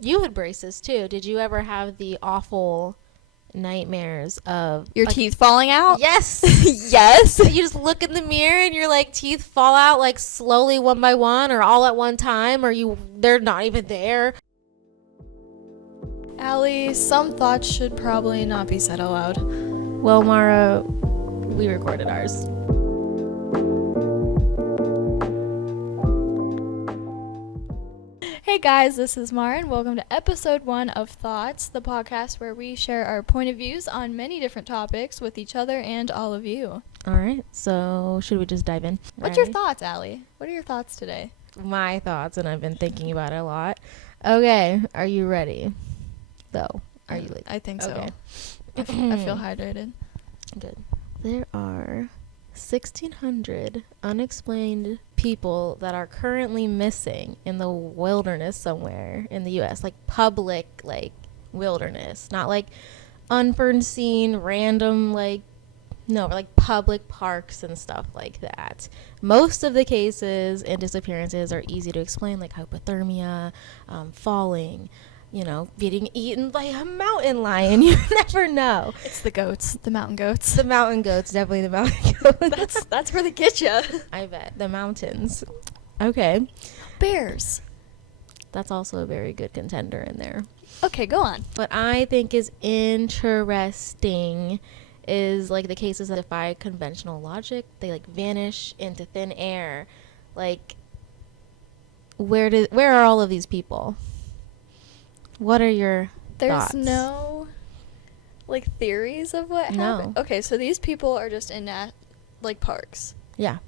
You had braces too. Did you ever have the awful nightmares of Your teeth falling out? Yes. Yes. You just look in the mirror and your like teeth fall out like slowly one by one or all at one time, or they're not even there. Allie, some thoughts should probably not be said aloud. Well, Mara, we recorded ours. Hey guys, this is Mara and welcome to episode 1 of Thoughts, the podcast where we share our point of views on many different topics with each other and all of you. All right, so should we just dive in? What's your thoughts, Allie? What are your thoughts today? My thoughts, and I've been thinking about it a lot. Okay, are you ready? Though, are you? I think so. Okay. I feel hydrated. Good. There are 1,600 unexplained people that are currently missing in the wilderness somewhere in the U.S. Like public, like wilderness, not like unforeseen, random, like public parks and stuff like that. Most of the cases and disappearances are easy to explain, like hypothermia, falling, getting eaten by a mountain lion. You never know. It's the goats, the mountain goats. The mountain goats, definitely the mountain goats. That's where they get you. I bet. The mountains. Okay. Bears. That's also a very good contender in there. Okay, go on. What I think is interesting is like the cases that defy conventional logic. They like vanish into thin air. Like, where are all of these people? What are your thoughts? There's no, like, theories of what happened? No. Okay, so these people are just in, parks. Yeah.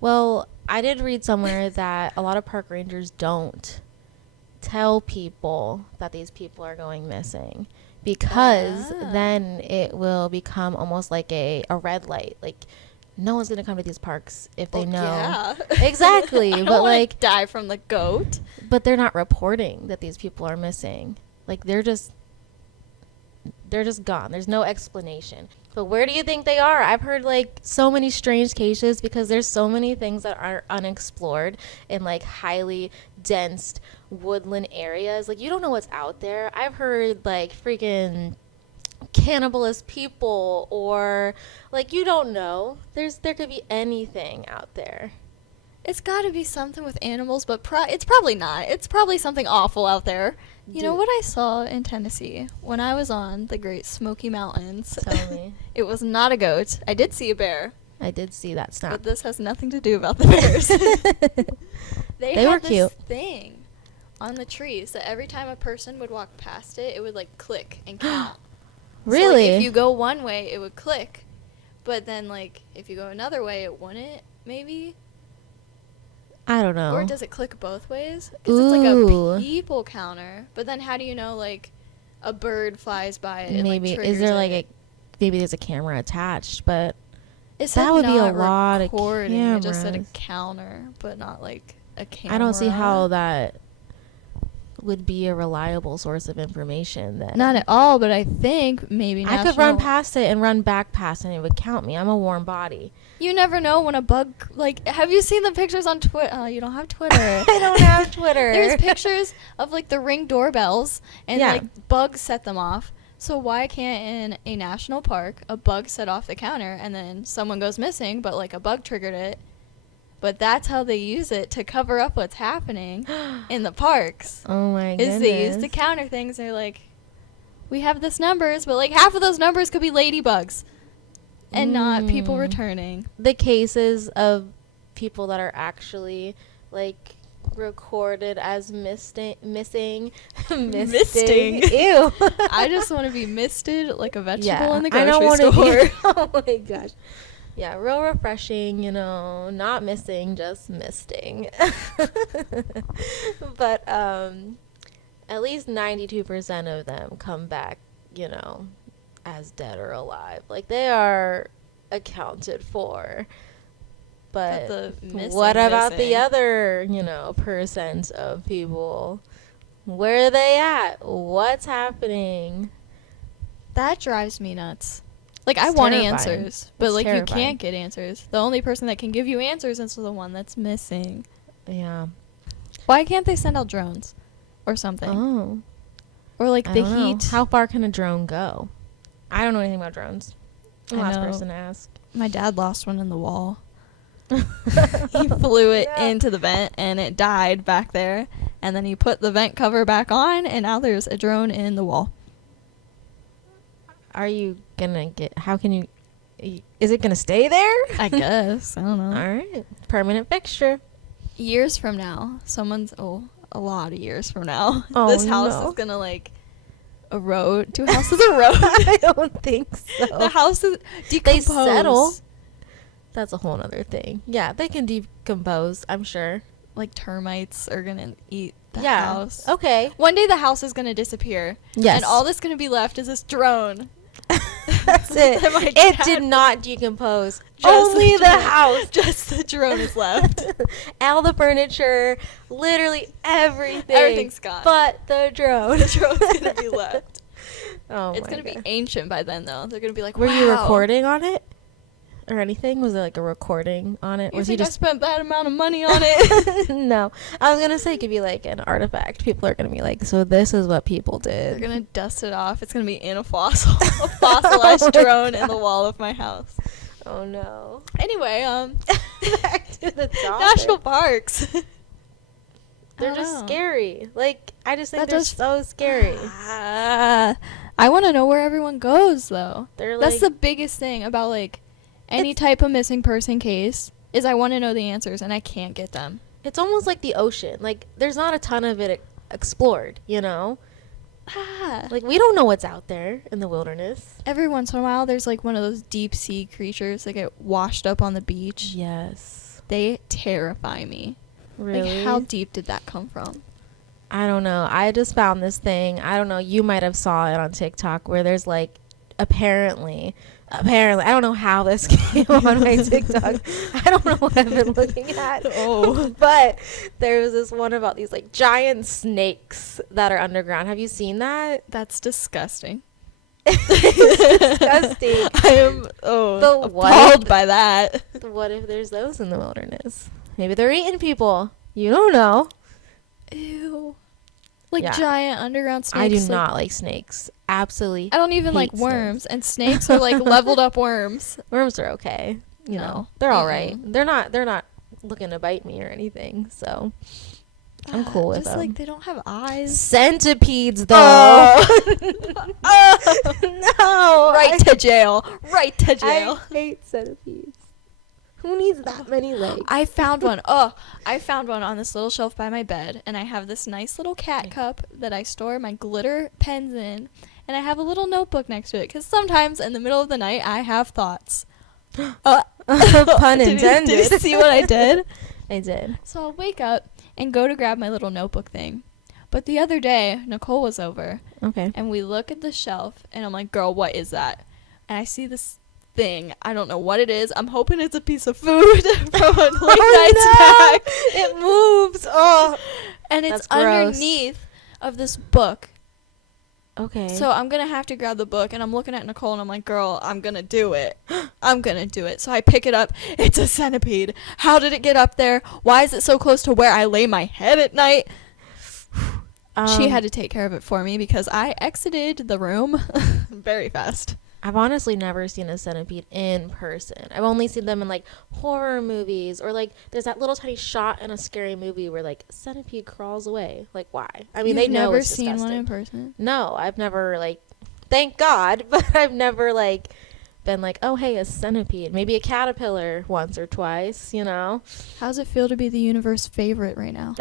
Well, I did read somewhere that a lot of park rangers don't tell people that these people are going missing because then it will become almost like a red light. Like, no one's going to come to these parks if they know. Yeah. Exactly. I don't but like die from the goat. But they're not reporting that these people are missing. Like they're just gone. There's no explanation. But where do you think they are? I've heard like so many strange cases because there's so many things that are unexplored in like highly dense woodland areas. Like you don't know what's out there. I've heard like freaking cannibalist people, or like you don't know. There could be anything out there. It's got to be something with animals, but it's probably not. It's probably something awful out there. You know what I saw in Tennessee when I was on the Great Smoky Mountains? Tell me. It was not a goat. I did see a bear. I did see that snap. But this has nothing to do about the bears. They were had cute. this thing on the trees that every time a person would walk past it, it would like click and count. Really? So, like, if you go one way, it would click. But then, like, if you go another way, it wouldn't, maybe. I don't know. Or does it click both ways? Because it's like a people counter. But then how do you know, like, a bird flies by it maybe. and, like, Is there, triggers like, it? maybe there's a camera attached, but It that would be a not lot of recording. cameras. It just said a counter, but not, like, a camera. I don't see how that would be a reliable source of information then. Not at all, but I think maybe I could run past it and run back past it and it would count me. I'm a warm body. You never know when a bug, like, have you seen the pictures on Twitter? You don't have Twitter. I don't have Twitter. There's pictures of, like, the Ring doorbells, and, Yeah. like, bugs set them off. So why can't in a national park a bug set off the counter, and then someone goes missing, but, like, a bug triggered it? But that's how they use it to cover up what's happening in the parks. Oh, my goodness. Is they use the counter things. They're like, we have this numbers, but, like, half of those numbers could be ladybugs. And not people returning. The cases of people that are actually, like, recorded as missing. Misting. Ew. I just want to be misted like a vegetable Yeah, in the I don't grocery wanna store. Oh, my gosh. Yeah, real refreshing, not missing, just misting. But at least 92% of them come back, as dead or alive. Like, they are accounted for. But what about the other, percent of people? Where are they at? What's happening? That drives me nuts. Like, I It's want terrifying. answers, but, It's like, terrifying. you can't get answers. The only person that can give you answers is the one that's missing. Yeah. Why can't they send out drones or something? Oh. Or like I the don't know. heat. How far can a drone go? I don't know anything about drones. I'm the I last know. person to ask. My dad lost one in the wall. He flew it into the vent and it died back there. And then he put the vent cover back on and now there's a drone in the wall. Are you gonna get? How can you? Is it gonna stay there? I guess. I don't know. All right, permanent fixture. Years from now, a lot of years from now, Oh, this house no. is gonna like erode. Do houses erode? I don't think so. The house is They decompose. settle. That's a whole other thing. Yeah, they can decompose, I'm sure. Like termites are gonna eat the Yeah. house. Okay. One day the house is gonna disappear. Yes. And all that's gonna be left is this drone. That's it. that my It dad- did not decompose. Just Only the drone. house. Just the drone is left. All the furniture, literally everything. Everything's gone. But the drone. The drone's gonna be left. Oh It's my gonna be God. ancient by then, though. They're gonna be like, Were you "Wow, recording on it? Or anything? Was it like a recording on it? You Was he think I just spent that amount of money on it?" No. I was gonna say it could be like an artifact. People are gonna be like, so this is what people They're did. gonna dust it off. It's gonna be in a fossil, a fossilized Oh my drone in God. the wall of my house. Oh no. Anyway, Back to the topic. national parks. They're I don't just know. scary. Like, I just think That they're does- so scary. I want to know where everyone goes, though. They're That's like, the biggest thing about like any It's- type of missing person case is I want to know the answers and I can't get them. it's almost like the ocean. Like, there's not a ton of it explored, you know? Like, we don't know what's out there in the wilderness. Every once in a while, there's like one of those deep sea creatures that get washed up on the beach. Yes. They terrify me. Really? Like, how deep did that come from? I don't know. I just found this thing. I don't know. You might have saw it on TikTok where there's like apparently I don't know how this came on my TikTok. I don't know what I've been looking at. Oh. But there was this one about these like giant snakes that are underground. Have you seen that? That's disgusting. It's disgusting. I am The what? appalled by that. What if there's those in the wilderness? Maybe they're eating people. You don't know. Ew. Like Yeah. giant underground snakes. I do like- not like snakes. Absolutely. I don't even like hate worms, snakes. and snakes are like leveled up worms. Worms are okay. You No. know, they're all right. Mm-mm. They're not looking to bite me or anything. So I'm cool with Just them. like they don't have eyes. Centipedes, though. Oh. No. Right to jail. Right to jail. I hate centipedes. Who needs that many legs? I found one. Oh, I found one on this little shelf by my bed, and I have this nice little cat cup that I store my glitter pens in, and I have a little notebook next to it because sometimes in the middle of the night I have thoughts. Pun intended. Did you see what I did? I did. So I'll wake up and go to grab my little notebook thing. But the other day, Nicole was over, Okay. and we look at the shelf, and I'm like, girl, what is that? And I see this thing. I don't know what it is. I'm hoping it's a piece of food from a late night snack. It moves. Oh. And it's That's gross. underneath of this book. Okay. So I'm going to have to grab the book, and I'm looking at Nicole, and I'm like, girl, I'm going to do it. I'm going to do it. So I pick it up. It's a centipede. How did it get up there? Why is it so close to where I lay my head at night? She had to take care of it for me because I exited the room very fast. I've honestly never seen a centipede in person. I've only seen them in like horror movies or like there's that little tiny shot in a scary movie where like a centipede crawls away. Like why? I mean, You've they know never it's seen disgusting. one in person? No, I've never like, thank God, but I've never like been like, oh hey, a centipede. Maybe a caterpillar once or twice, you know. How does it feel to be the universe favorite right now?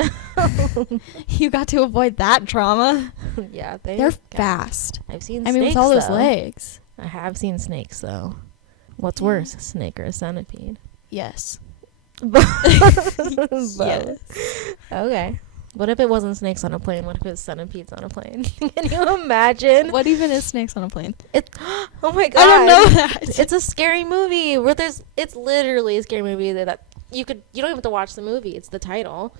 You got to avoid that trauma. Yeah, They're fast. I've seen. I mean, snakes, with all those though. legs. I have seen snakes though. What's Yeah. worse, a snake or a centipede? Yes. Both. Yes. Okay. What if it wasn't snakes on a plane? What if it was centipedes on a plane? Can you imagine? What even is snakes on a plane? It. Oh my god! I don't know that. It's a scary movie where there's. It's literally a scary movie that you could. You don't even have to watch the movie. It's the title.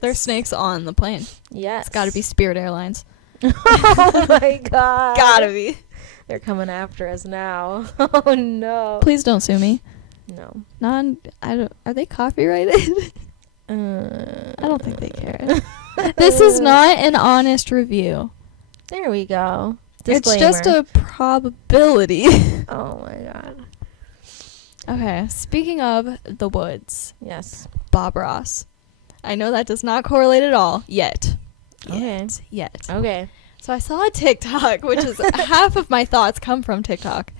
There's snakes on the plane. Yes. It's got to be Spirit Airlines. Oh my god! Gotta be. They're coming after us now. Oh no. Please don't sue me. No. Are they copyrighted? I I don't think they care. This is not an honest review. There we go. It's Disclaimer. just a probability. Oh my god. Okay, speaking of the woods, Yes. Bob Ross. I know that does not correlate at all yet. Okay. Yet. Okay. So I saw a TikTok, which is half of my thoughts come from TikTok.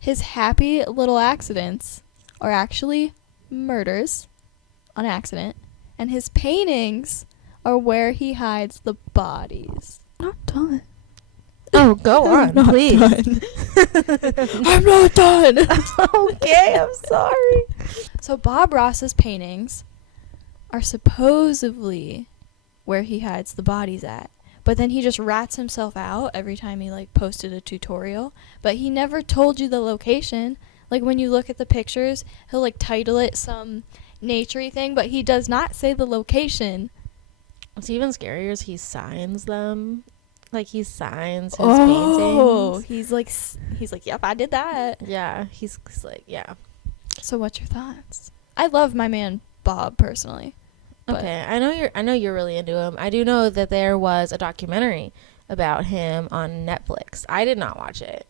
His happy little accidents are actually murders on accident, and his paintings are where he hides the bodies. Not done. Oh, go on, not please. done. I'm not done. Okay, I'm sorry. So Bob Ross's paintings are supposedly where he hides the bodies at. But then he just rats himself out every time he like posted a tutorial. But he never told you the location. Like when you look at the pictures, he'll like title it some naturey thing, but he does not say the location. What's even scarier is he signs them. Like he signs his Oh, paintings. he's like, yep, I did that. Yeah, he's like, yeah. So what's your thoughts? I love my man Bob personally. But Okay, I know you're really into him. I do know that there was a documentary about him on Netflix. I did not watch it,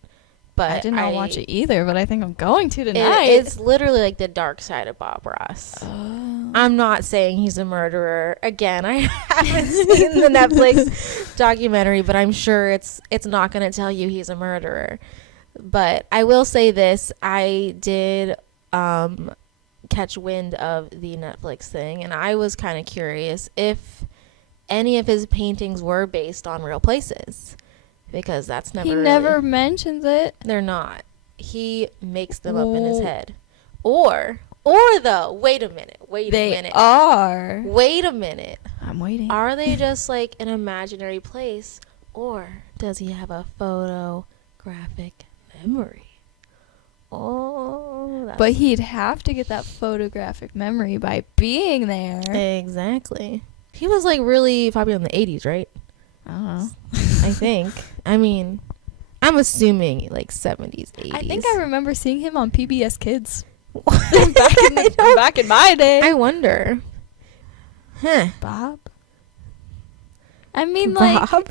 but I did not watch it either, but I think I'm going to tonight. It's literally like the dark side of Bob Ross. Oh. I'm not saying he's a murderer. Again, I haven't seen the Netflix documentary, but I'm sure it's not going to tell you he's a murderer. But I will say this: I did catch wind of the Netflix thing, and I was kind of curious if any of his paintings were based on real places, because that's never He really, never mentions it. they're not. He makes them up in his head. Or though, wait a minute. They are. Wait a minute. I'm waiting. Are they just like an imaginary place, or does he have a photographic memory? Oh, But he'd have to get that photographic memory by being there. exactly. He was like really popular in the 80s, right? I don't know. I think. I mean, I'm assuming like 70s, 80s. I think I remember seeing him on PBS Kids I don't- back in my day. I wonder. Huh. Bob? I mean, like, Bob?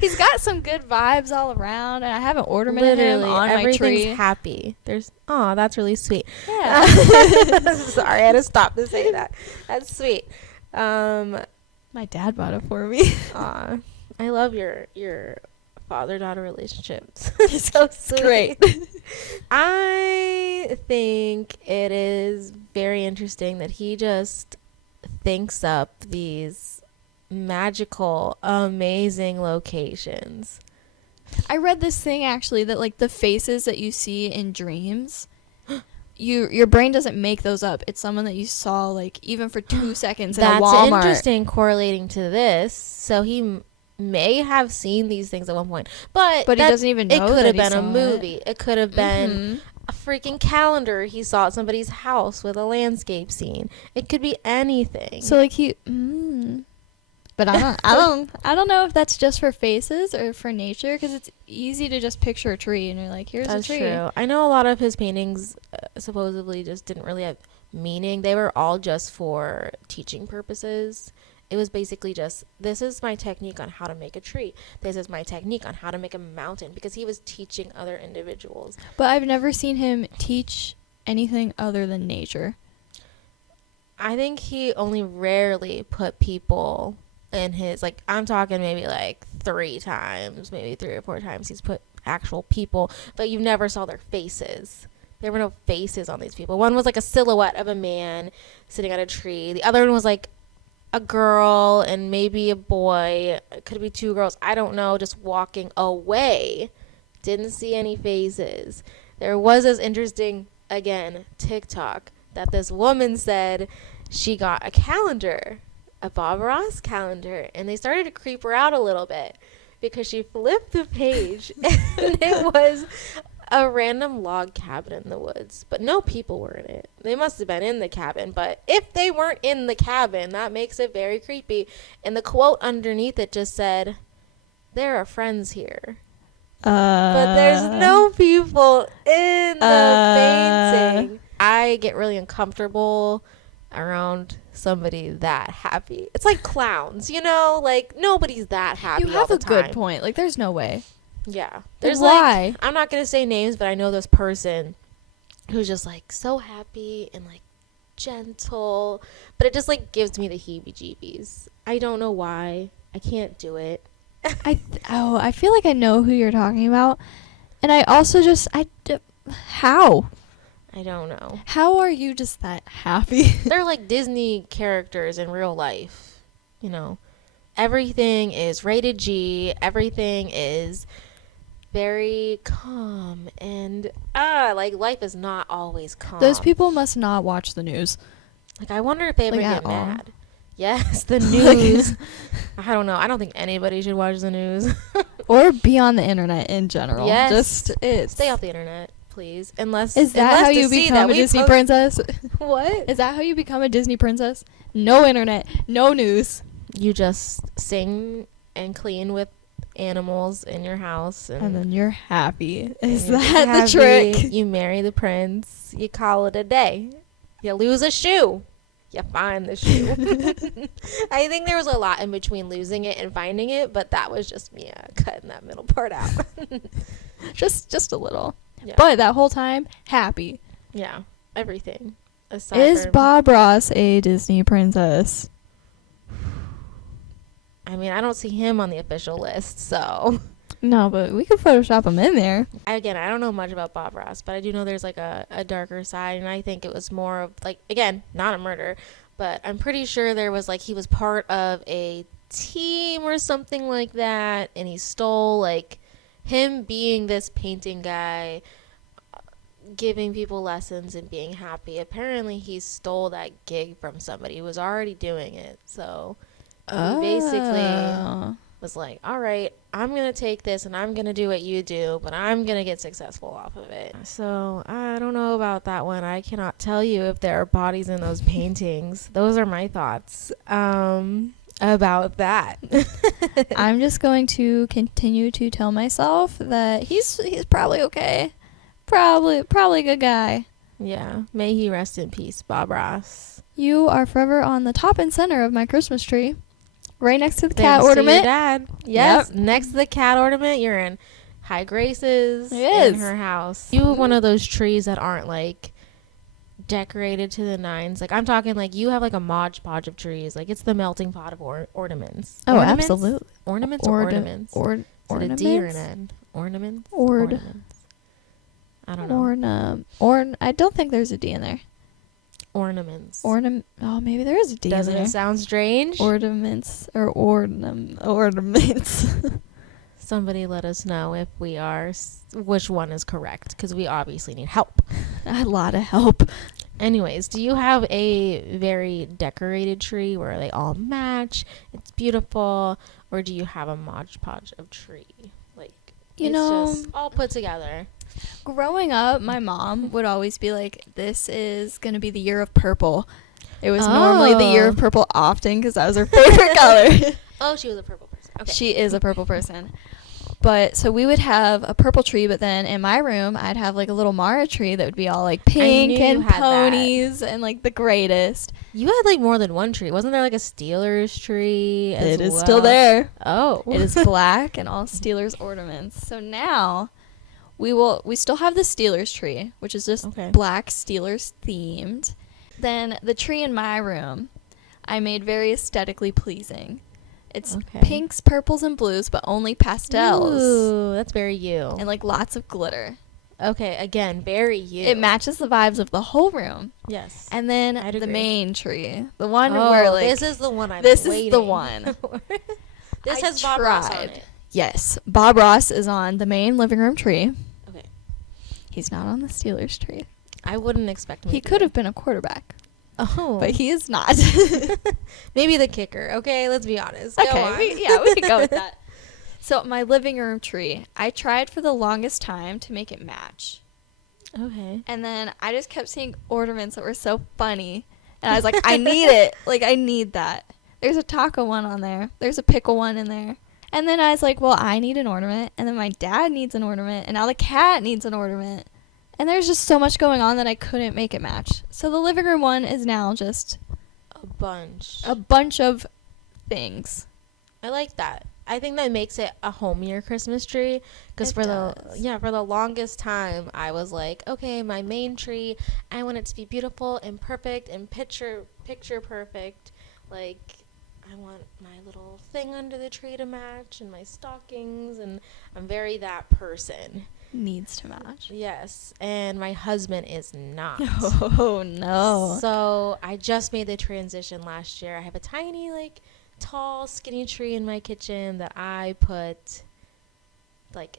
he's got some good vibes all around, and I have an ornament of him Literally, on my everything's tree. happy. That's really sweet. Yeah. Sorry, I had to stop to say that. That's sweet. My dad bought it for me. Aw, I love your father-daughter relationships. It's so sweet. Great. I think it is very interesting that he just thinks up these magical, amazing locations. I read this thing actually that like the faces that you see in dreams, your brain doesn't make those up. It's someone that you saw like even for 2 seconds in a That's Walmart. interesting correlating to this. So he may have seen these things at one point, but He doesn't even know it could that have he been a saw movie. It could have been Mhm. a freaking calendar he saw at somebody's house with a landscape scene. It could be anything. So like but I don't know if that's just for faces or for nature, because it's easy to just picture a tree and you're like, here's that's a tree. true. I know a lot of his paintings supposedly just didn't really have meaning. They were all just for teaching purposes. It was basically just, this is my technique on how to make a tree. This is my technique on how to make a mountain, because he was teaching other individuals. But I've never seen him teach anything other than nature. I think he only rarely put people in his, like, I'm talking maybe like 3 times, maybe 3 or 4 times he's put actual people, but you never saw their faces. There were no faces on these people. One was like a silhouette of a man sitting on a tree. The other one was like a girl and maybe a boy. It could be 2 girls. I don't know, just walking away. Didn't see any faces. There was this interesting, again, TikTok that this woman said she got a calendar, a Bob Ross calendar, and they started to creep her out a little bit because she flipped the page and it was a random log cabin in the woods, but no people were in it. They must have been in the cabin, but if they weren't in the cabin, that makes it very creepy. And the quote underneath it just said, "There are friends here." But there's no people in the painting. I get really uncomfortable around somebody that happy. It's like clowns, you know? Like, nobody's that happy You all have the a time. good point. Like, there's no way. Yeah. There's Why? like, I'm not going to say names, but I know this person who's just like so happy and like gentle, but it just like gives me the heebie-jeebies. I don't know why. I can't do it. I feel like I know who you're talking about. And I also just, how? I don't know. How are you just that happy? They're like Disney characters in real life. You know, everything is rated G. Everything is very calm. And, like, life is not always calm. Those people must not watch the news. Like, I wonder if they ever Like, get at all. mad. Yes, the news. I don't know. I don't think anybody should watch the news. Or be on the internet in general. Yes. Just Stay off the internet, please. Unless Is that unless how to you see become that a we Disney post- princess? What? Is that how you become a Disney princess? No internet, no news. You just sing and clean with animals in your house, And then you're happy. Is you're that the happy. trick? You marry the prince. You call it a day. You lose a shoe. You find the shoe. I think there was a lot in between losing it and finding it, but that was just me cutting that middle part out. Just a little. Yeah. But that whole time, happy. Yeah, everything. Aside Is from- Bob Ross a Disney princess? I mean, I don't see him on the official list, so No, but we could Photoshop him in there. again, I don't know much about Bob Ross, but I do know there's like a darker side, and I think it was more of like, again, not a murder, but I'm pretty sure there was like he was part of a team or something like that, and he stole, like, him being this painting guy, giving people lessons and being happy. Apparently he stole that gig from somebody who was already doing it, so he basically was like, all right, I'm going to take this and I'm going to do what you do, but I'm going to get successful off of it. So I don't know about that one. I cannot tell you if there are bodies in those paintings. Those are my thoughts about that. I'm just going to continue to tell myself that he's probably okay. Probably a good guy. Yeah. May he rest in peace, Bob Ross. You are forever on the top and center of my Christmas tree. Right next to the Thanks cat to ornament. your dad. Yes. Yep. Next to the cat ornament, you're in high graces Yes. in her house. You have one of those trees that aren't like decorated to the nines. Like, I'm talking like you have like a Mod Podge of trees. Like, it's the melting pot of ornaments. Oh, Ornaments? absolutely. Ornaments or ornaments? Is it a Ornaments? D or an N? Ornaments? Ord. Ornaments. I don't know. I don't think there's a D in there. Ornaments. Oh, maybe there is a D Doesn't in there. it sound strange? Ornaments or ornaments. Somebody let us know if we are, which one is correct, because we obviously need help. A lot of help. Anyways, do you have a very decorated tree where they all match? It's beautiful. Or do you have a Mod Podge of tree? Like, You it's know, just all put together. growing up, my mom would always be like, this is going to be the year of purple. It was normally the year of purple often because that was her favorite color. Oh, she was a purple person. Okay. She is a purple person. But so we would have a purple tree, but then in my room, I'd have like a little Mara tree that would be all like pink knew you and had that. ponies and like the greatest. You had like more than one tree. Wasn't there like a Steelers tree as It is well? still there. Oh. It is black and all Steelers ornaments. So now we still have the Steelers tree, which is just Okay. black Steelers themed. Then the tree in my room, I made very aesthetically pleasing. It's Okay. pinks, purples, and blues, but only pastels. Ooh, that's very you. And like lots of glitter. Okay, again, very you. It matches the vibes of the whole room. Yes. And then I'd the agree. main tree, the one Oh, where like this is the one I'm this waiting is the one. This I has Bob Ross on tried. it. Yes, Bob Ross is on the main living room tree. Okay. He's not on the Steelers tree. I wouldn't expect him He to could be. have been a quarterback, Oh. but he is not. Maybe the kicker. Okay, let's be honest. Go Okay, on. we could go with that. So my living room tree, I tried for the longest time to make it match. Okay. And then I just kept seeing ornaments that were so funny. And I was like, I need it. Like, I need that. There's a taco one on there. There's a pickle one in there. And then I was like, well, I need an ornament. And then my dad needs an ornament. And now the cat needs an ornament. And there's just so much going on that I couldn't make it match. So the living room one is now just A bunch of things. I like that. I think that makes it a homier Christmas tree, because for the longest time I was like, okay, my main tree, I want it to be beautiful and perfect and picture perfect. Like, I want my little thing under the tree to match and my stockings, and I'm very that person. Needs to match. Yes, and my husband is not. Oh no. So I just made the transition last year. I have a tiny, like, tall, skinny tree in my kitchen that I put, like,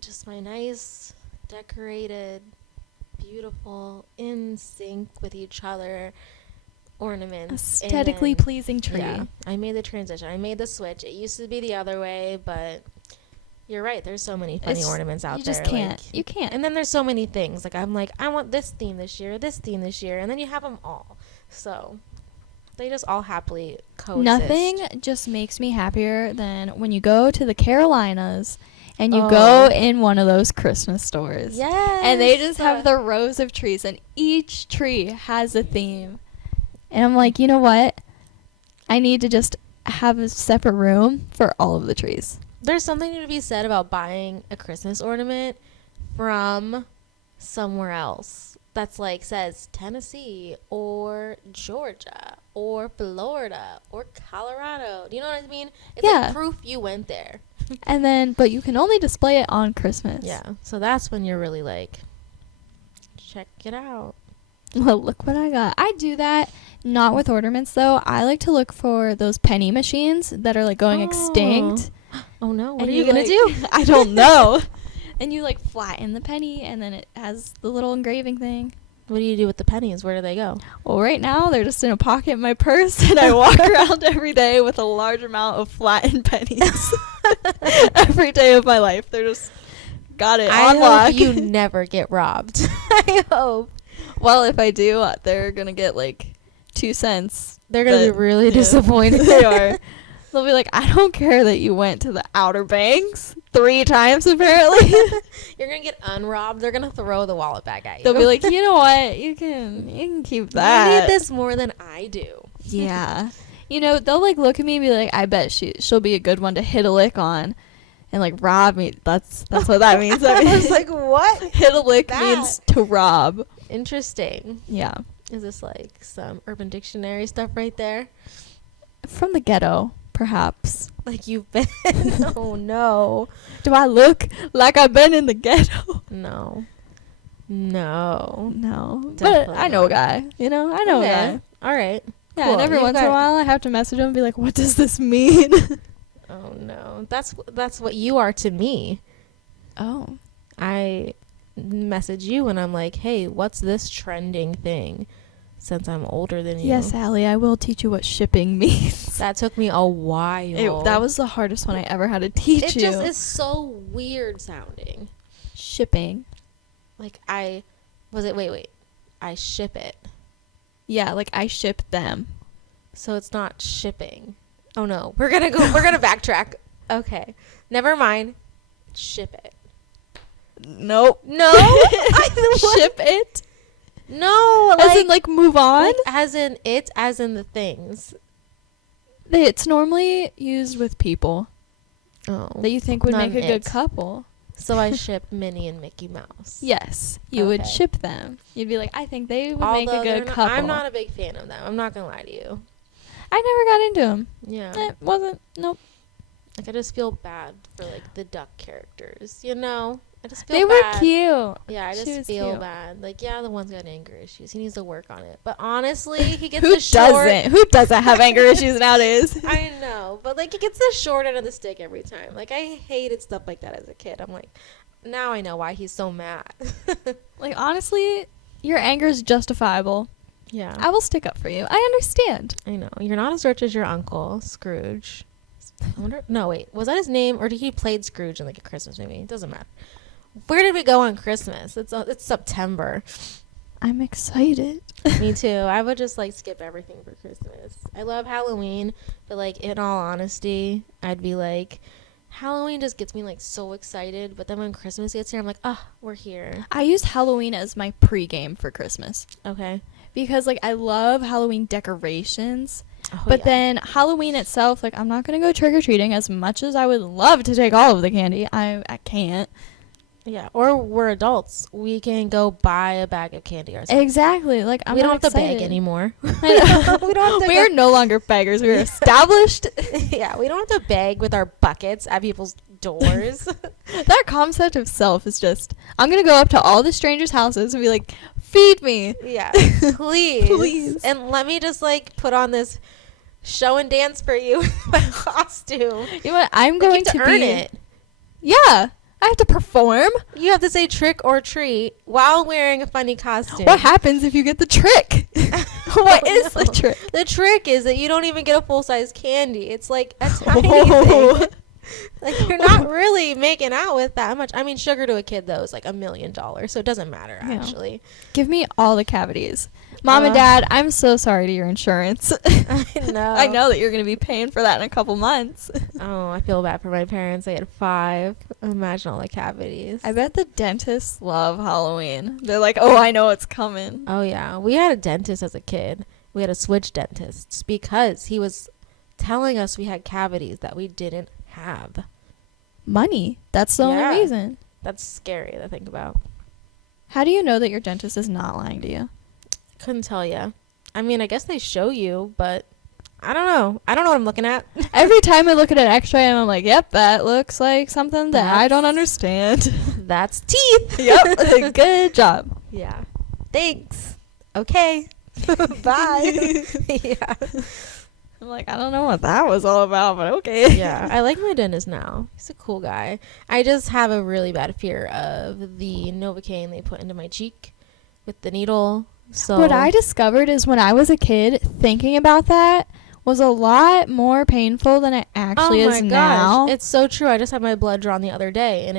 just my nice, decorated, beautiful, in sync with each other ornaments. Aesthetically pleasing tree. Yeah, I made the transition. I made the switch. It used to be the other way, but you're right. There's so many funny ornaments out there. You just can't. Like, you can't. And then there's so many things. Like, I'm like, I want this theme this year, and then you have them all. So they just all happily coexist. Nothing just makes me happier than when you go to the Carolinas and you go in one of those Christmas stores. Yes. And they just have the rows of trees, and each tree has a theme. And I'm like, you know what? I need to just have a separate room for all of the trees. There's something to be said about buying a Christmas ornament from somewhere else that's like says Tennessee or Georgia or Florida or Colorado. Do you know what I mean? It's like proof you went there. And then, but you can only display it on Christmas. Yeah. So that's when you're really like, check it out. Well, look what I got. I do that. Not with ornaments, though. I like to look for those penny machines that are like going extinct. Oh no, what are you gonna do? I don't know. And you like flatten the penny, and then it has the little engraving thing. What do you do with the pennies? Where do they go? Well, right now they're just in a pocket in my purse, and I walk around every day with a large amount of flattened pennies. Every day of my life, they're just got it on lock. I hope you never get robbed. I hope. Well, if I do, they're gonna get like 2 cents. They're gonna be really disappointed. They are. They'll be like, I don't care that you went to the Outer Banks 3 times, apparently. You're going to get unrobbed. They're going to throw the wallet back at you. They'll be like, you know what? You can keep that. You need this more than I do. Yeah. You know, they'll like look at me and be like, I bet she'll be a good one to hit a lick on. And like rob me. That's what that means. I was like, what? Hit a lick means to rob. Interesting. Yeah. Is this like some Urban Dictionary stuff right there? From the ghetto. Perhaps. Like you've been. Oh no. Do I look like I've been in the ghetto? No. But I know a guy. You know, I know a guy. All right. Yeah, cool. and every once in a while I have to message him and be like, what does this mean? Oh no. That's what you are to me. Oh. I message you and I'm like, hey, what's this trending thing? Since I'm older than you. Yes, Allie, I will teach you what shipping means. That took me a while. That was the hardest one I ever had to teach you. It just is so weird sounding. Shipping. Like I ship it. Yeah, like I ship them. So it's not shipping. Oh no. We're gonna backtrack. Okay. Never mind. Ship it. Nope. No? Ship it? No, as in like move on? Like, as in the things. It's normally used with people. Oh. That you think would make a good couple. So I ship Minnie and Mickey Mouse. Yes. You would ship them. You'd be like, I think they would make a good couple. I'm not a big fan of them. I'm not going to lie to you. I never got into them. Yeah. It wasn't. Nope. Like, I just feel bad for, like, the duck characters, you know? I just feel they bad. Were cute. Yeah, I just feel cute. bad. Like, yeah, the one's got anger issues. He needs to work on it. But honestly, he gets the short... Who doesn't have anger issues nowadays? I know. But, like, he gets the short end of the stick every time. Like, I hated stuff like that as a kid. I'm like, now I know why he's so mad. Like, honestly, your anger is justifiable. Yeah. I will stick up for you. I understand. I know. You're not as rich as your uncle, Scrooge. I wonder... No, wait. Was that his name? Or did he play Scrooge in, like, a Christmas movie? It doesn't matter. Where did we go on Christmas? It's September. I'm excited. Me too. I would just like skip everything for Christmas. I love Halloween, but like in all honesty, I'd be like, Halloween just gets me like so excited. But then when Christmas gets here, I'm like, oh, we're here. I use Halloween as my pregame for Christmas. Okay. because like I love Halloween decorations. Oh, But yeah. then Halloween itself, like I'm not going to go trick-or-treating as much as I would love to take all of the candy. I can't. Yeah, or we're adults. We can go buy a bag of candy ourselves. Exactly. Like I'm we don't not have to beg excited. anymore. I know. We don't have to We are no longer beggars. We are established. Yeah, we don't have to beg with our buckets at people's doors. That concept of self is just, I'm going to go up to all the strangers' houses and be like, feed me. Yeah, please. Please. And let me just like put on this show and dance for you with my costume. You know what? I'm Like, you going have to earn be. it. Yeah. I have to perform. You have to say trick or treat while wearing a funny costume. What happens if you get the trick? What is the trick? The trick is that you don't even get a full-size candy. It's like a tiny Oh. thing. Like, you're not really making out with that much. I mean, sugar to a kid, though, is like $1 million, so it doesn't matter, Yeah. actually. Give me all the cavities. Mom and Dad, I'm so sorry to your insurance. I know. I know that you're going to be paying for that in a couple months. Oh, I feel bad for my parents. They had 5. Imagine all the cavities. I bet the dentists love Halloween. They're like, oh, I know it's coming. Oh, yeah. We had a dentist as a kid. We had to switch dentists because he was telling us we had cavities that we didn't have. Money. That's the Yeah. only reason. That's scary to think about. How do you know that your dentist is not lying to you? Couldn't tell you. I mean, I guess they show you, but I don't know. I don't know what I'm looking at. Every time I look at an x-ray and I'm like, yep, that looks like something that I don't That's- understand. That's teeth. Yep. Good job. Yeah. Thanks. Okay. Bye. Yeah. I'm like, I don't know what that was all about, but okay. Yeah. I like my dentist now. He's a cool guy. I just have a really bad fear of the Novocaine they put into my cheek with the needle. So What I discovered is when I was a kid, thinking about that was a lot more painful than it actually oh my is gosh, now. it's so true. I just had my blood drawn the other day, and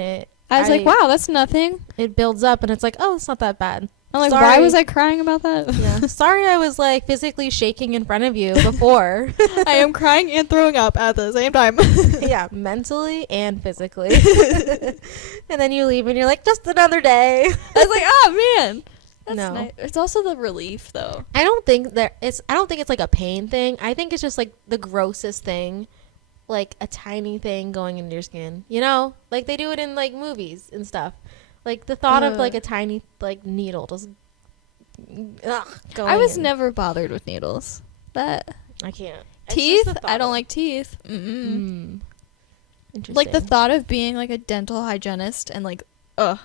I was like, wow, that's nothing. it builds up, and it's like, oh, it's not that bad. I'm like, Sorry. why was I crying about that? Yeah. Sorry, I was like physically shaking in front of you before. I am crying and throwing up at the same time. Yeah, mentally and physically. And then you leave, and you're like, just another day. I was like, oh man. That's No. nice. It's also the relief though. I don't think it's like a pain thing. I think it's just like the grossest thing, like a tiny thing going into your skin. You know, like they do it in like movies and stuff. Like the thought of like a tiny like needle just. Going I was in. never bothered with needles. That I can't. It's teeth, just the I thought don't of- like teeth. Mm-mm. Mm. Interesting. Like the thought of being like a dental hygienist and like, ugh,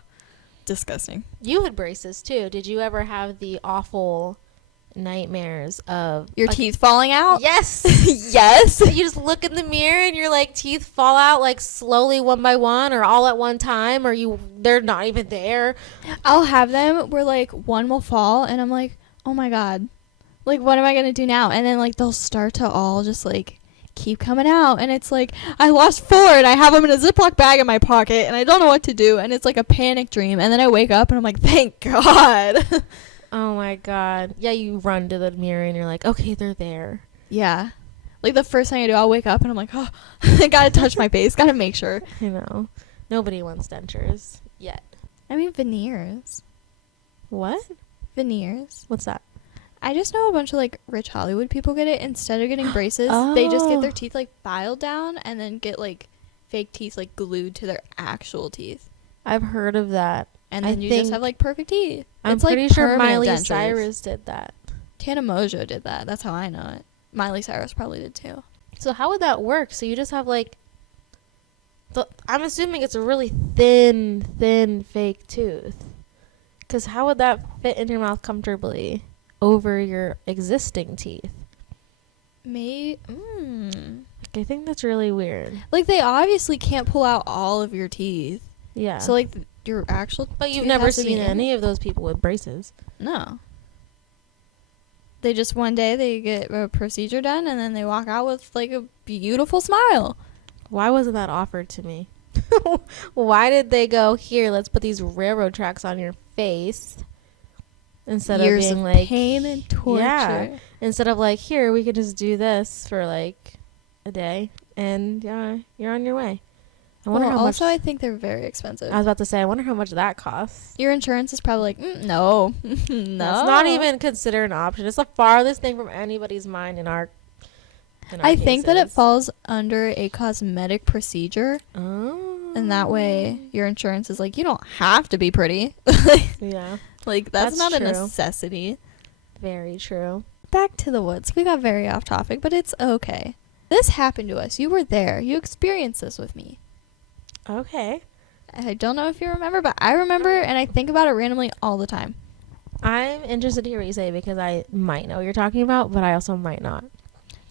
disgusting. You had braces too. Did you ever have the awful nightmares of Your like, teeth falling out? Yes. Yes. You just look in the mirror and your like teeth fall out like slowly one by one or all at one time, or they're not even there. I'll have them where like one will fall and I'm like, oh my god, like what am I gonna do now? And then like they'll start to all just like keep coming out, and it's like I lost 4 and I have them in a Ziploc bag in my pocket and I don't know what to do, and it's like a panic dream, and then I wake up and I'm like, thank God. Oh my god. Yeah, you run to the mirror and you're like, okay, they're there. Yeah, like the first thing I do, I'll wake up and I'm like, oh, I gotta touch my face, gotta make sure. You know, nobody wants dentures yet. I mean veneers. What? Veneers. What's that? I just know a bunch of like rich Hollywood people get it. Instead of getting braces, they just get their Oh. teeth like filed down and then get like fake teeth like glued to their actual teeth. I've heard of that. And I then you just think- have like perfect teeth. I'm It's, like, pretty sure permanent Miley dentures. Cyrus did that. Tana Mojo did that. That's how I know it. Miley Cyrus probably did too. So how would that work? So you just have like I'm assuming it's a really thin fake tooth. Cuz how would that fit in your mouth comfortably over your existing teeth? Like, I think that's really weird. Like they obviously can't pull out all of your teeth. Yeah. So like your actual but you've tooth never has to be seen in. any of those people with braces. No. They just one day they get a procedure done and then they walk out with like a beautiful smile. Why wasn't that offered to me? Why did they go, here, let's put these railroad tracks on your face? Instead Years of being of like pain and torture. Yeah. Instead of like, here, we could just do this for like a day and yeah, you're on your way. I wonder how also, much. I think they're very expensive. I was about to say, I wonder how much that costs. Your insurance is probably like, no. No. It's not even considered an option. It's the farthest thing from anybody's mind in our I think that it cases. falls under a cosmetic procedure. Oh. And that way, your insurance is like, you don't have to be pretty. Yeah. Like, that's not True. a necessity. Very true. Back to the woods. We got very off topic, but it's okay. This happened to us. You were there. You experienced this with me. Okay. I don't know if you remember, but I remember, and I think about it randomly all the time. I'm interested to hear what you say because I might know what you're talking about, but I also might not.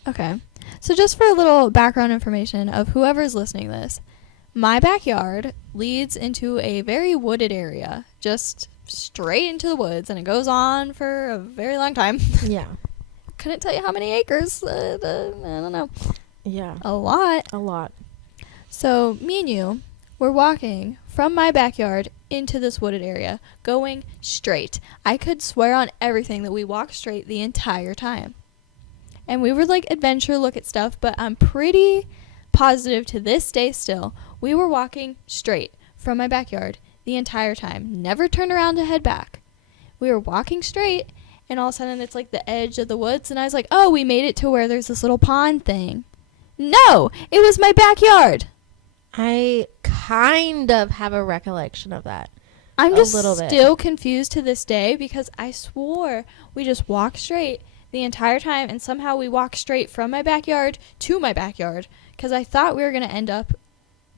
Okay. So just for a little background information of whoever's listening to this, my backyard leads into a very wooded area, just straight into the woods, and it goes on for a very long time. Yeah. Couldn't tell you how many acres. I don't know. Yeah. A lot. A lot. So me and you were walking from my backyard into this wooded area, going straight. I could swear on everything that we walked straight the entire time. And we were like adventure look at stuff, but I'm pretty positive to this day still, we were walking straight from my backyard the entire time. Never turned around to head back. We were walking straight, and all of a sudden it's like the edge of the woods, and I was like, oh, we made it to where there's this little pond thing. No, it was my backyard. I kind of have a recollection of that. I'm A just little bit. still confused to this day because I swore we just walked straight the entire time, and somehow we walked straight from my backyard to my backyard because I thought we were going to end up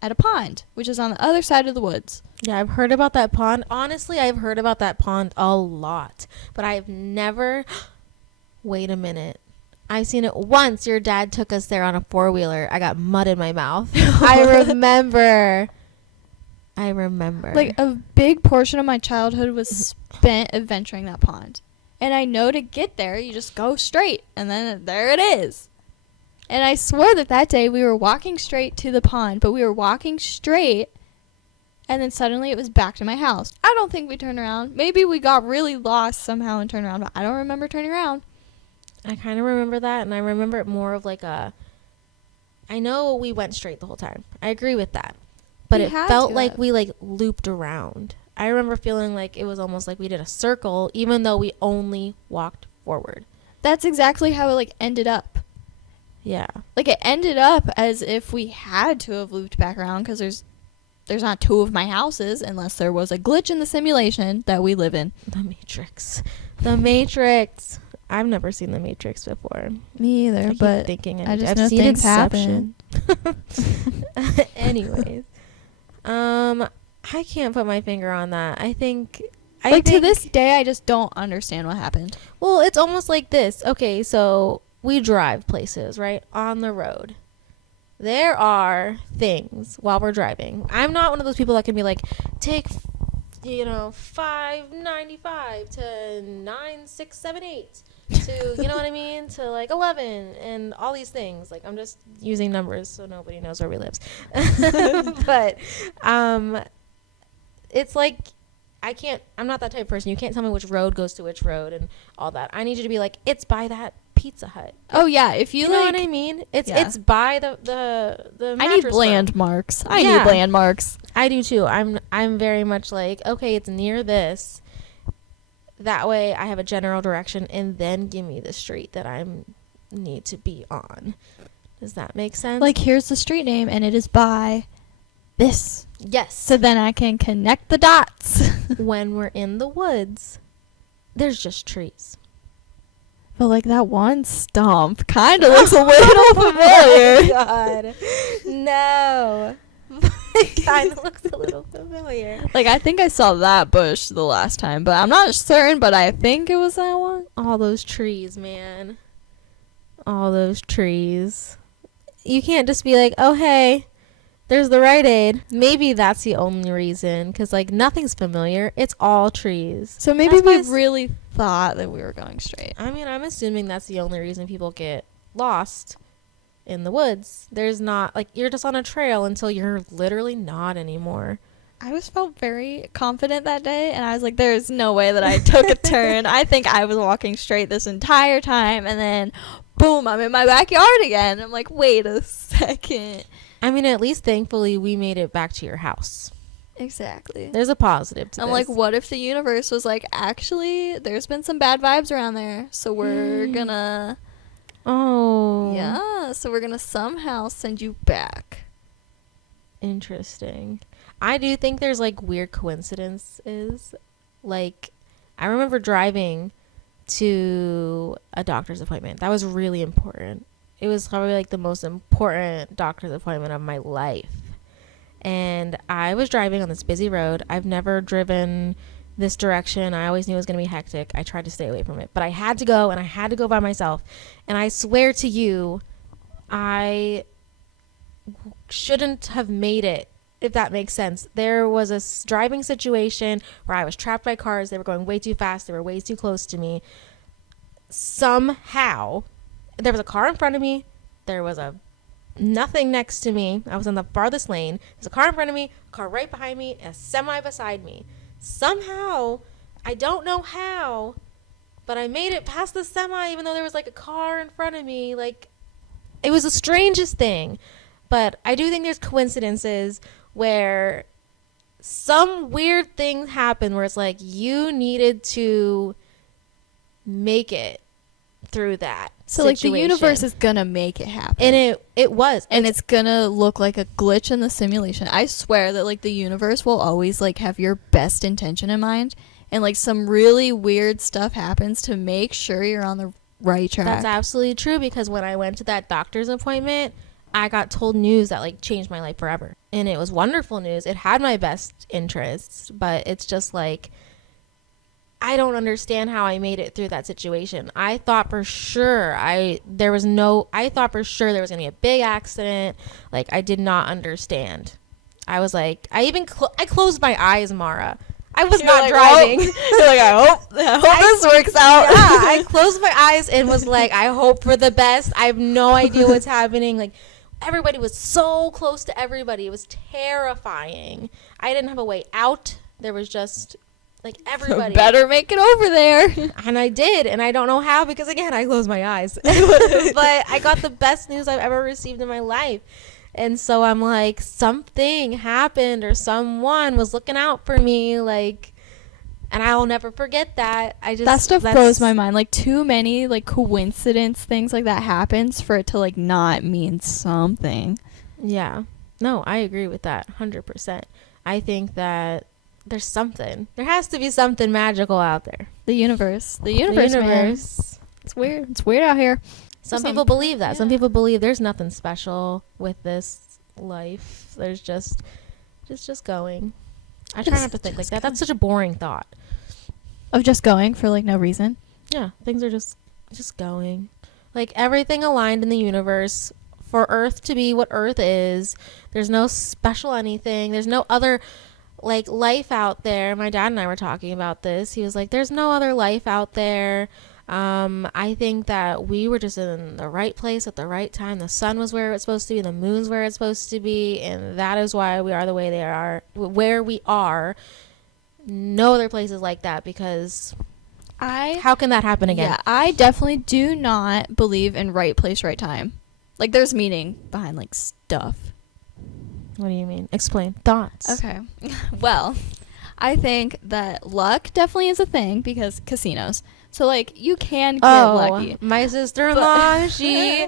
at a pond, which is on the other side of the woods. Yeah, I've heard about that pond. Honestly, I've heard about that pond a lot, but I've never... Wait a minute. I've seen it once. Your dad took us there on a four-wheeler. I got mud in my mouth. I remember. Like, a big portion of my childhood was spent adventuring that pond. And I know to get there, you just go straight, and then there it is. And I swear that day we were walking straight to the pond, but we were walking straight, and then suddenly it was back to my house. I don't think we turned around. Maybe we got really lost somehow and turned around, but I don't remember turning around. I kind of remember that, and I remember it more of like a... I know we went straight the whole time. I agree with that. But We it had felt to like have. we, like, looped around. I remember feeling like it was almost like we did a circle, even though we only walked forward. That's exactly how it, like, ended up. Yeah. Like, it ended up as if we had to have looped back around because there's not two of my houses unless there was a glitch in the simulation that we live in. The Matrix. The Matrix. I've never seen The Matrix before. Me either, I keep but thinking I just I've know seen things Inception. Anyways, I can't put my finger on that. I think to this day, I just don't understand what happened. Well, it's almost like this. Okay, so we drive places, right? On the road. There are things while we're driving. I'm not one of those people that can be like, take, 595 to 9678 to, you know what I mean? To like 11 and all these things. Like, I'm just using numbers so nobody knows where we live. But, it's like, I'm not that type of person. You can't tell me which road goes to which road and all that. I need you to be like, it's by that Pizza Hut. Oh yeah, if you You know like, what I mean? It's yeah. it's by the I need mattress firm. landmarks. I Yeah. need landmarks. I do too. I'm very much like, okay, it's near this. That way I have a general direction, and then give me the street that I need to be on. Does that make sense? Like, here's the street name, and it is by this. yes. So then I can connect the dots. When we're in the woods, there's just trees. But like that one stump kind of looks a little familiar. God. No. It kind of looks a little familiar. Like, I think I saw that bush the last time, but I'm not certain, but I think it was that one. All those trees, man. All those trees. You can't just be like, oh, hey, there's the Rite Aid. Maybe that's the only reason, because, like, nothing's familiar. It's all trees. So maybe That's we really thought that we were going straight. I mean, I'm assuming that's the only reason people get lost in the woods. There's not, like, you're just on a trail until you're literally not anymore. I just felt very confident that day, and I was like, there's no way that I took a turn. I think I was walking straight this entire time, and then, boom, I'm in my backyard again. I'm like, wait a second. I mean, at least thankfully we made it back to your house. Exactly. There's a positive to I'm this. like, what if the universe was like, actually, there's been some bad vibes around there, so we're gonna, Oh. yeah, so we're gonna somehow send you back. Interesting. I do think there's like weird coincidences. Like, I remember driving to a doctor's appointment. That was really important. It was probably like the most important doctor's appointment of my life. And I was driving on this busy road. I've never driven this direction. I always knew it was going to be hectic. I tried to stay away from it. But I had to go, and I had to go by myself. And I swear to you, I shouldn't have made it, if that makes sense. There was a driving situation where I was trapped by cars. They were going way too fast. They were way too close to me. Somehow, there was a car in front of me. There was nothing next to me. I was in the farthest lane. There's a car in front of me, a car right behind me, and a semi beside me. Somehow, I don't know how, but I made it past the semi even though there was like a car in front of me. Like, it was the strangest thing. But I do think there's coincidences where some weird thing happened where it's like you needed to make it through that So situation. like the universe is gonna make it happen. And it was. And it's gonna look like a glitch in the simulation. I swear that like the universe will always like have your best intention in mind, and like some really weird stuff happens to make sure you're on the right track. That's absolutely true, because when I went to that doctor's appointment, I got told news that like changed my life forever. And it was wonderful news. It had my best interests, but it's just like, I don't understand how I made it through that situation. I thought for sure there was going to be a big accident. Like, I did not understand. I was like, I closed my eyes, Mara. I was You're not like, driving. Oh. You're like, I hope this works out. Yeah, I closed my eyes and was like, I hope for the best. I have no idea what's happening. Like, everybody was so close to everybody. It was terrifying. I didn't have a way out. There was just like everybody. Better make it over there. And I did, and I don't know how, because again, I closed my eyes. But I got the best news I've ever received in my life. And so I'm like, something happened, or someone was looking out for me, like, and I will never forget that. That stuff blows my mind. Like, too many like coincidence things like that happens for it to like not mean something. Yeah. No, I agree with that 100%. I think that there has to be something magical out there. The universe, man. It's weird out here. Some people believe that. Yeah. Some people believe there's nothing special with this life. There's just going. I try not to think like that. That's such a boring thought. Of just going for like no reason. Yeah, things are just going. Like, everything aligned in the universe for Earth to be what Earth is. There's no special anything. There's no other like life out there. My dad and I were talking about this. He was like, there's no other life out there. I think that we were just in the right place at the right time. The sun was where it's supposed to be. The moon's where it's supposed to be. And that is why we are the way they are, where we are. No other places like that, because how can that happen again? Yeah, I definitely do not believe in right place, right time. Like, there's meaning behind like stuff. What do you mean? Explain. Thoughts. Okay. Well, I think that luck definitely is a thing, because casinos. So, like, you can get lucky. My sister-in-law, she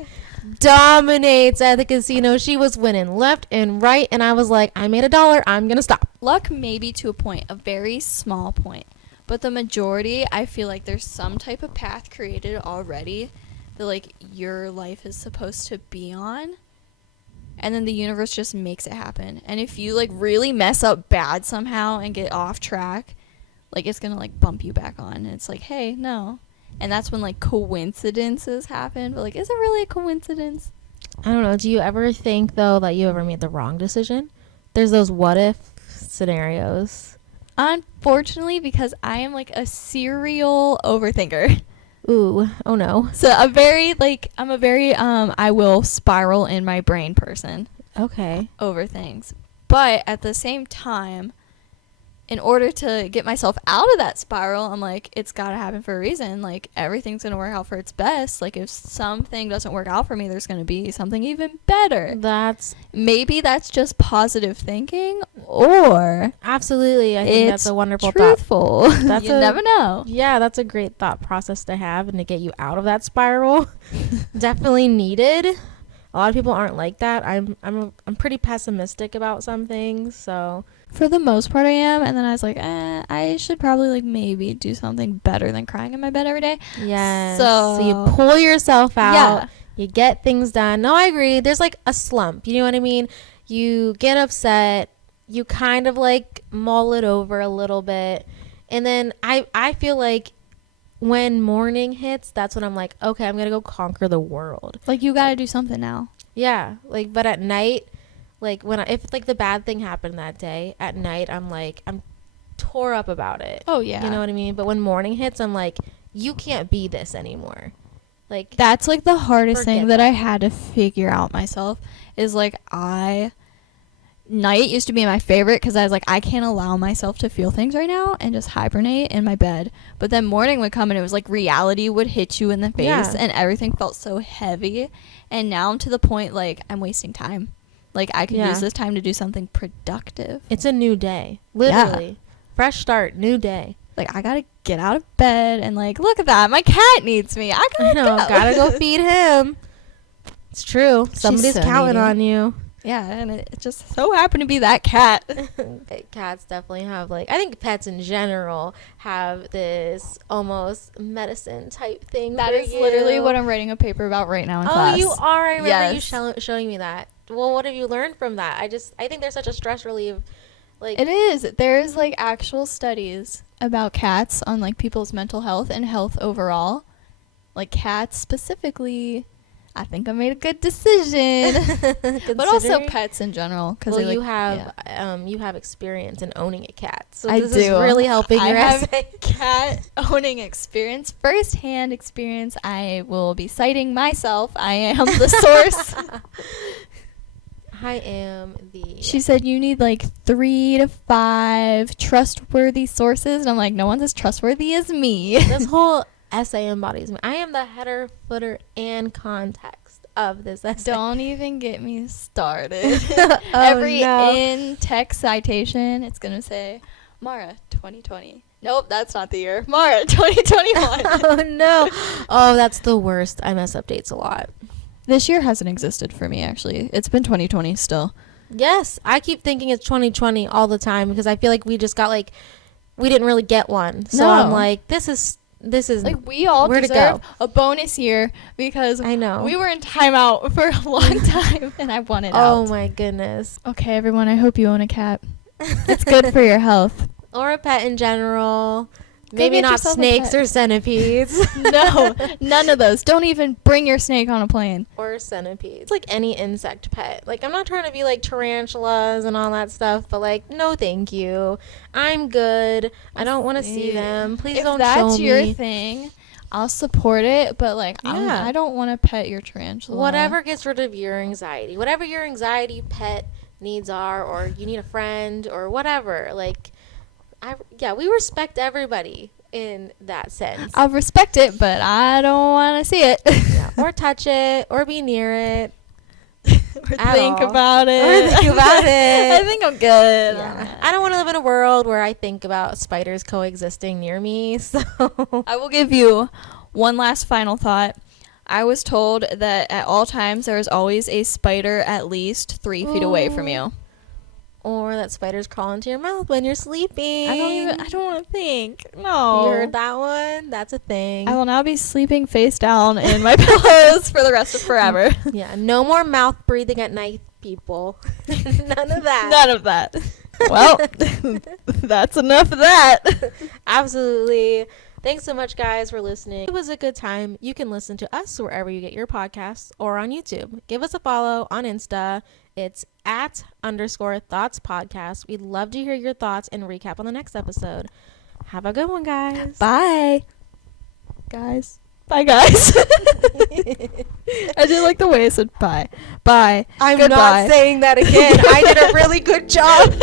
dominates at the casino. She was winning left and right, and I was like, I made $1. I'm going to stop. Luck maybe to a point, a very small point. But the majority, I feel like there's some type of path created already that, like, your life is supposed to be on. And then the universe just makes it happen. And if you, like, really mess up bad somehow and get off track, like, it's going to, like, bump you back on. And it's like, hey, no. And that's when, like, coincidences happen. But, like, is it really a coincidence? I don't know. Do you ever think, though, that you ever made the wrong decision? There's those what-if scenarios. Unfortunately, because I am, like, a serial overthinker. Ooh. Oh, no. So, I'm a very, I will spiral in my brain person. Okay. Over things. But at the same time, in order to get myself out of that spiral, I'm like, it's got to happen for a reason. Like, everything's going to work out for its best. Like, if something doesn't work out for me, there's going to be something even better. Maybe that's just positive thinking, or absolutely, I think that's a wonderful truthful. Thought. You never know. Yeah, that's a great thought process to have and to get you out of that spiral. Definitely needed. A lot of people aren't like that. I'm pretty pessimistic about some things, so for the most part I am, and then I was like, I should probably like maybe do something better than crying in my bed every day. Yes. So you pull yourself out. Yeah. You get things done. No, I agree. There's like a slump. You know what I mean? You get upset. You kind of like mull it over a little bit. And then I feel like when morning hits, that's when I'm like, okay, I'm going to go conquer the world. Like, you got to do something now. Yeah. Like, but at night, like if like the bad thing happened that day, at night I'm tore up about it. Oh yeah. You know what I mean? But when morning hits, I'm like, you can't be this anymore. Like, that's like the hardest thing that I had to figure out myself is like night used to be my favorite because I was like, I can't allow myself to feel things right now and just hibernate in my bed. But then morning would come and it was like reality would hit you in the face and everything felt so heavy. And now I'm to the point like I'm wasting time. Like, I could use this time to do something productive. It's a new day. Literally. Yeah. Fresh start. New day. Like, I gotta get out of bed and, like, look at that. My cat needs me. I gotta go feed him. It's true. Somebody's counting on you. Yeah, and it just so happened to be that cat. Cats definitely have, like, I think pets in general have this almost medicine type thing. That is literally what I'm writing a paper about right now in class. Oh, you are? I remember you showing me that. Well, what have you learned from that? I think there's such a stress relief. Like, it is. There's like actual studies about cats on like people's mental health and health overall. Like cats specifically. I think I made a good decision. But also pets in general. Well, you have experience in owning a cat. So this is really helping your essay. Cat owning experience. First-hand experience. I will be citing myself. I am the source. I am the... She said you need like 3 to 5 trustworthy sources. And I'm like, no one's as trustworthy as me. This whole essay embodies me. I am the header, footer, and context of this essay. Don't even get me started. Every in-text citation, it's going to say, Mara, 2020. Nope, that's not the year. Mara, 2021. Oh, no. Oh, that's the worst. I mess up dates a lot. This year hasn't existed for me, actually. It's been 2020 still. Yes, I keep thinking it's 2020 all the time because I feel like we just got like, we didn't really get one. So I'm like, this is like, we all deserve a bonus year because I know we were in timeout for a long time and I wanted out. Oh my goodness. Okay, everyone, I hope you own a cat. It's good for your health. Or a pet in general. Maybe not snakes or centipedes. No, none of those. Don't even bring your snake on a plane. Or centipedes. Like any insect pet. Like, I'm not trying to be like tarantulas and all that stuff, but like, no thank you. I'm good. I don't want to see them. Please don't show me. If that's your thing, I'll support it, but like, I don't want to pet your tarantula. Whatever gets rid of your anxiety. Whatever your anxiety pet needs are, or you need a friend, or whatever. Like... we respect everybody in that sense. I'll respect it, but I don't want to see it. Or touch it, or be near it. Or think about it. I think I'm good. Yeah. I don't want to live in a world where I think about spiders coexisting near me. So I will give you one last final thought. I was told that at all times there is always a spider at least 3 feet away from you. Or that spiders crawl into your mouth when you're sleeping. I don't want to think. No. You heard that one? That's a thing. I will now be sleeping face down in my pillows for the rest of forever. Yeah, no more mouth breathing at night, people. None of that. None of that. Well, that's enough of that. Absolutely. Thanks so much, guys, for listening. It was a good time. You can listen to us wherever you get your podcasts or on YouTube. Give us a follow on Insta. It's @_thoughts podcast. We'd love to hear your thoughts and recap on the next episode. Have a good one, guys. Bye. Guys. Bye, guys. I did like the way I said bye. Bye. I'm not saying that again. I did a really good job.